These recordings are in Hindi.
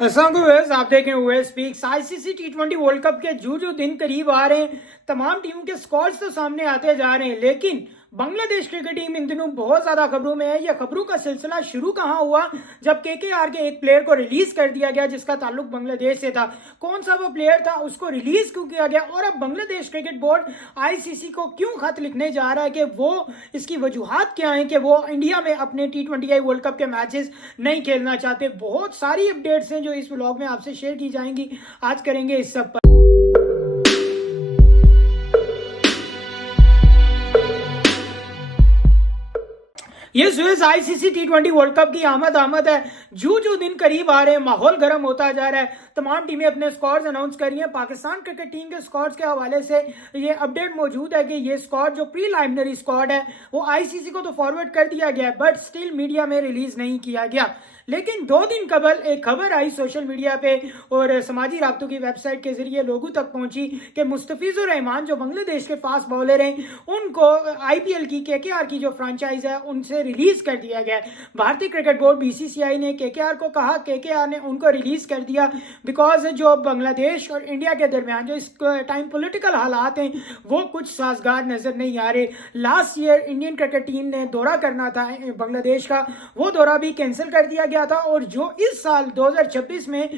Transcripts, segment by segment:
आप देखें हुए स्पीक्स आईसीसी टी20 वर्ल्ड कप के जो दिन करीब आ रहे हैं, तमाम टीमों के स्क्वाड्स तो सामने आते जा रहे हैं, लेकिन बांग्लादेश क्रिकेट टीम इन दिनों बहुत ज्यादा खबरों में है। यह खबरों का सिलसिला शुरू कहां हुआ, जब केकेआर के एक प्लेयर को रिलीज कर दिया गया जिसका ताल्लुक बांग्लादेश से था। कौन सा वो प्लेयर था, उसको रिलीज क्यों किया गया, और अब बांग्लादेश क्रिकेट बोर्ड आईसीसी को क्यों खत लिखने जा रहा है कि वो इसकी वजूहात क्या है कि वो इंडिया में अपने टी20 वर्ल्ड कप के मैचेस नहीं खेलना चाहते। बहुत सारी अपडेट्स हैं जो इस व्लॉग में आपसे शेयर की जाएंगी। आज करेंगे इस सब पर। ये सुएज आईसीसी टी20 वर्ल्ड कप की आमद है। जो दिन करीब आ रहे हैं, माहौल गर्म होता जा रहा है। तमाम टीमें अपने स्क्वाड्स अनाउंस कर रही हैं। पाकिस्तान क्रिकेट टीम के स्क्वाड्स के हवाले से ये अपडेट मौजूद है कि ये स्क्वाड जो प्रीलिमिनरी स्क्वाड है वो आईसीसी को तो फॉरवर्ड कर दिया गया है, बट स्टिल मीडिया में रिलीज नहीं किया गया। लेकिन 2 दिन कबल एक खबर आई सोशल मीडिया पे और समाजी राब्तों की वेबसाइट के जरिए लोगों तक पहुंची कि मुस्तफिजुर रहमान जो बांग्लादेश के फास्ट बॉलर हैं, उनको आईपीएल की केकेआर की जो फ्रेंचाइज है उनसे रिलीज कर दिया गया। भारतीय क्रिकेट बोर्ड बीसीसीआई ने केकेआर को कहा, केकेआर ने उनको रिलीज कर दिया बिकॉज जो बांग्लादेश और इंडिया के दरमियान जो इस टाइम पॉलिटिकल हालात हैं वो कुछ साजगार नजर नहीं आ रहे। Last year Indian cricket team ने दौरा करना था बांग्लादेश का, वो दौरा भी कैंसिल कर दिया गया था। और जो इस साल 2026 में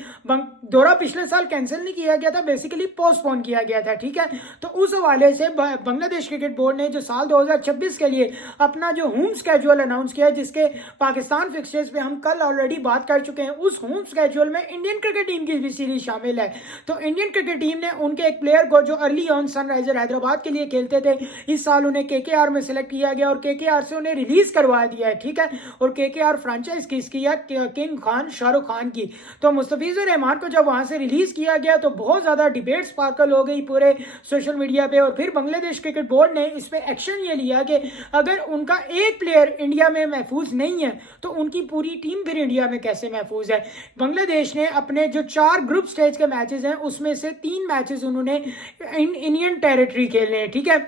दौरा पिछले साल कैंसिल नहीं किया गया था, बेसिकली पोस्टपोन किया गया था। ठीक है, तो उस हवाले से बांग्लादेश क्रिकेट बोर्ड ने जो साल 2026 के लिए अपना जो होम स्केड्यूल अनाउंस किया, जिसके पाकिस्तान फिक्सचर्स पे हम कल ऑलरेडी बात कर चुके हैं, उस होम स्केड्यूल में इंडियन क्रिकेट टीम की भी सीरीज शामिल है। तो इंडियन क्रिकेट टीम ने उनके एक प्लेयर को जो अर्ली ऑन सनराइजर हैदराबाद के लिए खेलते थे, इस साल उन्हें केकेआर में सिलेक्ट किया गया और केकेआर से उन्हें रिलीज करवा दिया है। ठीक है, और केकेआर फ्रेंचाइज किसकी है? किंग खान, शाहरुख खान की। तो मुस्तफिजुर रहमान को जब वहां से रिलीज किया गया तो बहुत ज्यादा डिबेट स्पार्कल हो गई पूरे सोशल मीडिया पे। और फिर बांग्लादेश क्रिकेट बोर्ड ने इस पे एक्शन ये लिया कि अगर उनका एक प्लेयर इंडिया में महफूज नहीं है तो उनकी पूरी टीम फिर इंडिया में कैसे महफूज है। बांग्लादेश ने अपने जो 4 ग्रुप स्टेज के मैचेस हैं उसमें से 3 मैचेस उन्होंने इंडियन टेरिटरी खेलने हैं। ठीक है,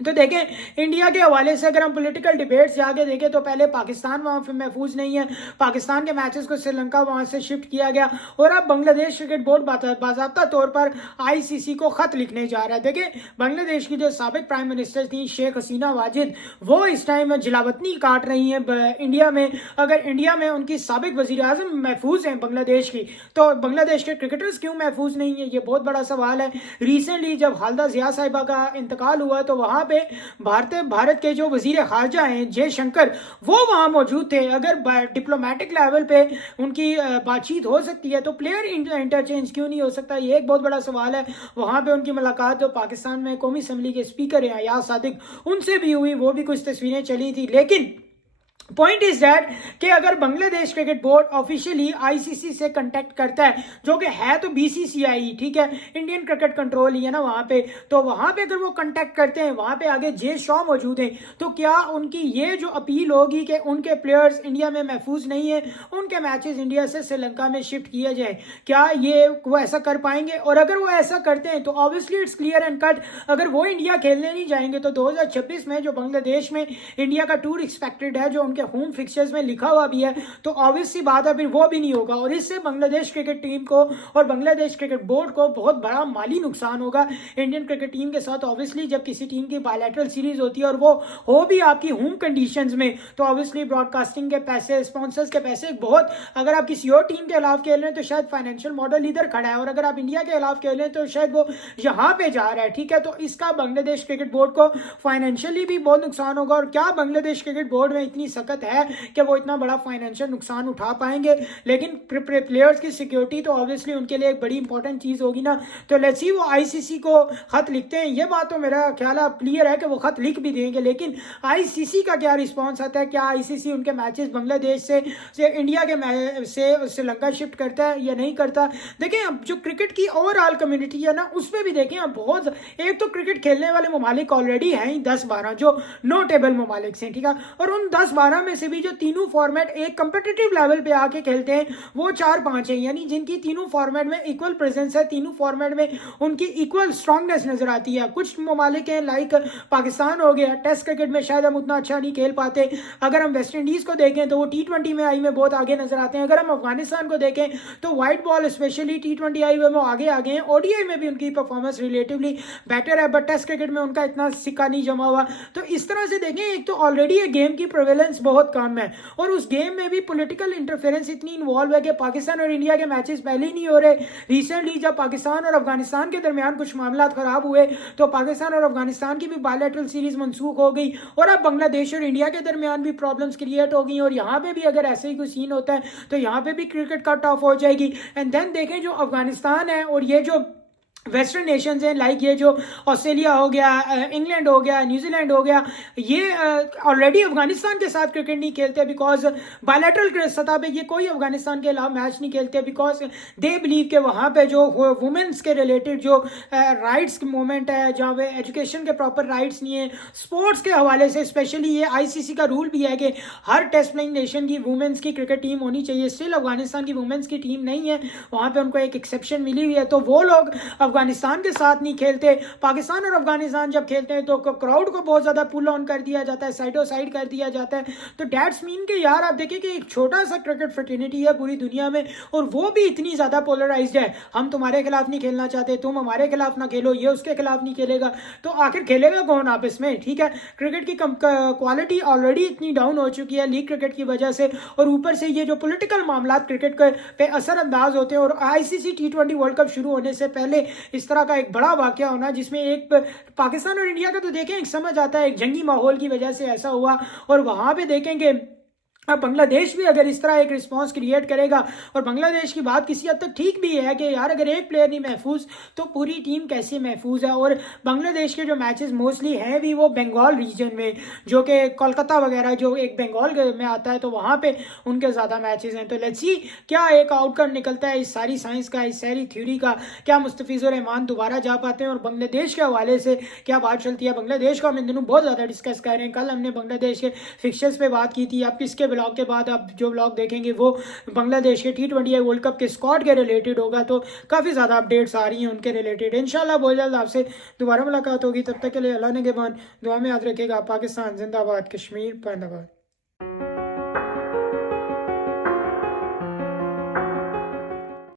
तो देखें इंडिया के हवाले से अगर हम पॉलिटिकल डिबेट्स से आगे देखें तो पहले पाकिस्तान वहां पे महफूज नहीं है, पाकिस्तान के मैचेस को श्रीलंका वहां से शिफ्ट किया गया और अब बांग्लादेश क्रिकेट बोर्ड बाकायदा तौर पर आईसीसी को खत लिखने जा रहा है। देखें बांग्लादेश की जो साबिक प्राइम मिनिस्टर थी शेख हसीना वाजिद, वो इस टाइम जलावतनी काट रही हैं इंडिया में। अगर इंडिया में उनकी साबिक वजीर आजम महफूज हैं बांग्लादेश की, तो बांग्लादेश के क्रिकेटर्स क्यों महफूज नहीं है, ये बहुत बड़ा सवाल है। रिसेंटली जब खालिदा जिया साहिबा का इंतकाल हुआ तो वहां भारत के जो वजीर खारजा हैं जयशंकर, वो वहां मौजूद थे। अगर डिप्लोमेटिक लेवल पे उनकी बातचीत हो सकती है तो प्लेयर इंटरचेंज क्यों नहीं हो सकता, ये एक बहुत बड़ा सवाल है। वहां पे उनकी मुलाकात जो पाकिस्तान में कौमी असेंबली के स्पीकर हैं अयाज सादिक, उनसे भी हुई, वो भी कुछ तस्वीरें चली थी। लेकिन पॉइंट इज दैट कि अगर Bangladesh cricket board officially ICC से कांटेक्ट करता है, जो कि है तो बीसीसीआई, ठीक है, इंडियन क्रिकेट कंट्रोल ही है ना वहां पे, तो वहां पे अगर वो कांटेक्ट करते हैं, वहां पे आगे जे शॉ मौजूद हैं, तो क्या उनकी ये जो अपील होगी कि उनके प्लेयर्स इंडिया में महफूज नहीं है, उनके मैचेस इंडिया से श्रीलंका में शिफ्ट किए जाए, क्या ये वो ऐसा कर पाएंगे? और अगर वो ऐसा करते हैं तो obviously it's clear and cut, अगर वो इंडिया खेलने नहीं जाएंगे तो 2026 में जो बांग्लादेश में इंडिया का टूर एक्सपेक्टेड है, जो होम फिक्सचर्स में लिखा हुआ भी है, तो ऑब्वियसली बात है फिर वो भी नहीं होगा। और इससे बांग्लादेश क्रिकेट टीम को और बांग्लादेश क्रिकेट बोर्ड को बहुत बड़ा माली नुकसान होगा। इंडियन क्रिकेट टीम के साथ ऑब्वियसली जब किसी टीम की बायलैटरल सीरीज होती है और वो हो भी आपकी होम कंडीशंस में, तो ऑब्वियसली ब्रॉडकास्टिंग के पैसे, स्पॉन्सर्स के पैसे बहुत, अगर आप किसी और टीम के खिलाफ खेल रहे हैं तो शायद फाइनेंशियल मॉडल इधर खड़ा है, और अगर आप इंडिया के खिलाफ खेल रहे हैं तो शायद वो यहाँ पे जा रहा है। ठीक है, तो इसका बांग्लादेश क्रिकेट बोर्ड को फाइनेंशियली भी बहुत नुकसान होगा। और क्या बांग्लादेश क्रिकेट बोर्ड में इतनी सख्त है कि वो इतना बड़ा फाइनेंशियल नुकसान उठा पाएंगे? लेकिन प्लेयर्स की सिक्योरिटी तो ऑब्वियसली उनके लिए एक बड़ी इंपॉर्टेंट चीज होगी ना। तो लेट्स सी वो आईसीसी को खत लिखते हैं, ये बात तो मेरा ख्याल है क्लियर है कि वो खत लिख भी देंगे, लेकिन आईसीसी का क्या रिस्पांस आता है? क्या आईसीसी उनके मैचेस बांग्लादेश से इंडिया के से श्रीलंका शिफ्ट करता है या नहीं करता? देखें अब जो क्रिकेट की ओवरऑल कम्युनिटी है ना, उसमें भी देखें अब बहुत, एक तो क्रिकेट खेलने वाले ममालिक ऑलरेडी हैं 10-12 जो नो टेबल ममालिक से, ठीक है, और उन 10-12 12 में से भी जो तीनों फॉर्मेट एक कंपिटिटिव लेवल पे आके खेलते हैं वो 4-5 हैं, यानी जिनकी तीनों फॉर्मेट में इक्वल प्रेजेंस है, तीनों फॉर्मेट में उनकी इक्वल स्ट्रांगनेस नजर आती है। कुछ ममालिक हैं लाइक पाकिस्तान हो गया, टेस्ट क्रिकेट में शायद हम उतना अच्छा नहीं खेल पाते। अगर हम वेस्ट इंडीज को देखें तो वो T20 में आई में बहुत आगे नजर आते हैं। अगर हम अफगानिस्तान को देखें तो व्हाइट बॉल स्पेशली T20 आई में वो आगे आगे हैं। ओडीआई में भी उनकी परफॉर्मेंस रिलेटिवली बेटर है, बट टेस्ट क्रिकेट में उनका इतना सिक्का नहीं जमा हुआ। तो इस तरह से देखें, एक तो ऑलरेडी ये गेम की प्रेवेलेंस बहुत कम है और उस गेम में भी पॉलिटिकल इंटरफेरेंस इतनी इन्वॉल्व है कि पाकिस्तान और इंडिया के मैचेस पहले ही नहीं हो रहे। रिसेंटली जब पाकिस्तान और अफगानिस्तान के दरमियान कुछ मामला खराब हुए तो पाकिस्तान और अफगानिस्तान की भी बायलैटरल सीरीज मनसूख हो गई और अब बांग्लादेश और इंडिया के दरमियान भी प्रॉब्लम्स क्रिएट हो गई और यहाँ पे भी अगर ऐसे ही कोई सीन होता है तो यहाँ पे भी क्रिकेट कट ऑफ हो जाएगी। एंड देन देखें जो अफगानिस्तान है और ये जो वेस्टर्न नेशंस हैं लाइक ये जो ऑस्ट्रेलिया हो गया, इंग्लैंड हो गया, न्यूजीलैंड हो गया, ये ऑलरेडी अफगानिस्तान के साथ क्रिकेट नहीं खेलते बिकॉज बायलैटरल सतह पे ये कोई अफगानिस्तान के अलावा मैच नहीं खेलते बिकॉज दे बिलीव के वहाँ पे जो वुमेन्स के रिलेटेड जो राइट्स की मूवमेंट है, जहाँ पे एजुकेशन के प्रॉपर राइट्स नहीं है, स्पोर्ट्स के हवाले से स्पेशली ये आईसीसी का रूल भी है कि हर टेस्ट प्लेइंग नेशन की वुमेन्स की क्रिकेट टीम होनी चाहिए। स्टिल अफगानिस्तान की वुमेन्स की टीम नहीं है, वहाँ पे उनको एक एक्सेप्शन मिली हुई है, तो वो लोग अफगानिस्तान के साथ नहीं खेलते। पाकिस्तान और अफगानिस्तान जब खेलते हैं तो क्राउड को बहुत ज्यादा पुल ऑन कर दिया जाता है, साइडो साइड कर दिया जाता है। तो डैट्स मीन के यार आप देखिए कि एक छोटा सा क्रिकेट फ्रेटर्निटी है पूरी दुनिया में और वो भी इतनी ज्यादा पोलराइज्ड है। हम तुम्हारे खिलाफ नहीं खेलना चाहते, तुम हमारे खिलाफ ना खेलो, ये उसके खिलाफ नहीं खेलेगा, तो आखिर खेलेगा कौन आपस में? ठीक है, क्रिकेट की क्वालिटी ऑलरेडी इतनी डाउन हो चुकी है लीग क्रिकेट की वजह से और ऊपर से ये जो पॉलिटिकल मामला क्रिकेट पे असरअंदाज होते हैं और आईसीसी T20 वर्ल्ड कप शुरू होने से पहले इस तरह का एक बड़ा वाकया होना जिसमें एक पाकिस्तान और इंडिया का तो देखें एक समझ आता है, एक जंगी माहौल की वजह से ऐसा हुआ और वहां पे देखेंगे अब बांग्लादेश भी अगर इस तरह एक रिस्पांस क्रिएट करेगा और बांग्लादेश की बात किसी हद तक ठीक भी है कि यार अगर एक प्लेयर नहीं महफूज तो पूरी टीम कैसे महफूज है। और बांग्लादेश के जो मैचेस मोस्टली हैं भी वो बंगाल रीजन में, जो कि कोलकाता वगैरह जो एक बंगाल में आता है, तो वहाँ पे उनके ज़्यादा मैचेस हैं। तो लेट्स सी क्या एक आउटकम निकलता है इस सारी साइंस का, इस सारी थ्योरी का। क्या मुस्तफिजुर रहमान दोबारा जा पाते हैं और बांग्लादेश के हवाले से क्या बात चलती है? बांग्लादेश को हम इन दिनों बहुत ज़्यादा डिस्कस कर रहे हैं। कल हमने बांग्लादेश के फिक्चर्स पे बात की थी, अब किसके ब्लॉग के बाद आप जो ब्लॉग देखेंगे वो बांग्लादेश के T20 वर्ल्ड कप के स्क्वाड के रिलेटेड होगा। तो काफ़ी ज़्यादा अपडेट्स आ रही हैं उनके रिलेटेड। इंशाल्लाह बहुत जल्द आपसे दोबारा मुलाकात होगी, तब तक के लिए अल्लाह ने के बाद दुआ में याद रखेगा। पाकिस्तान जिंदाबाद, कश्मीर जिंदाबाद।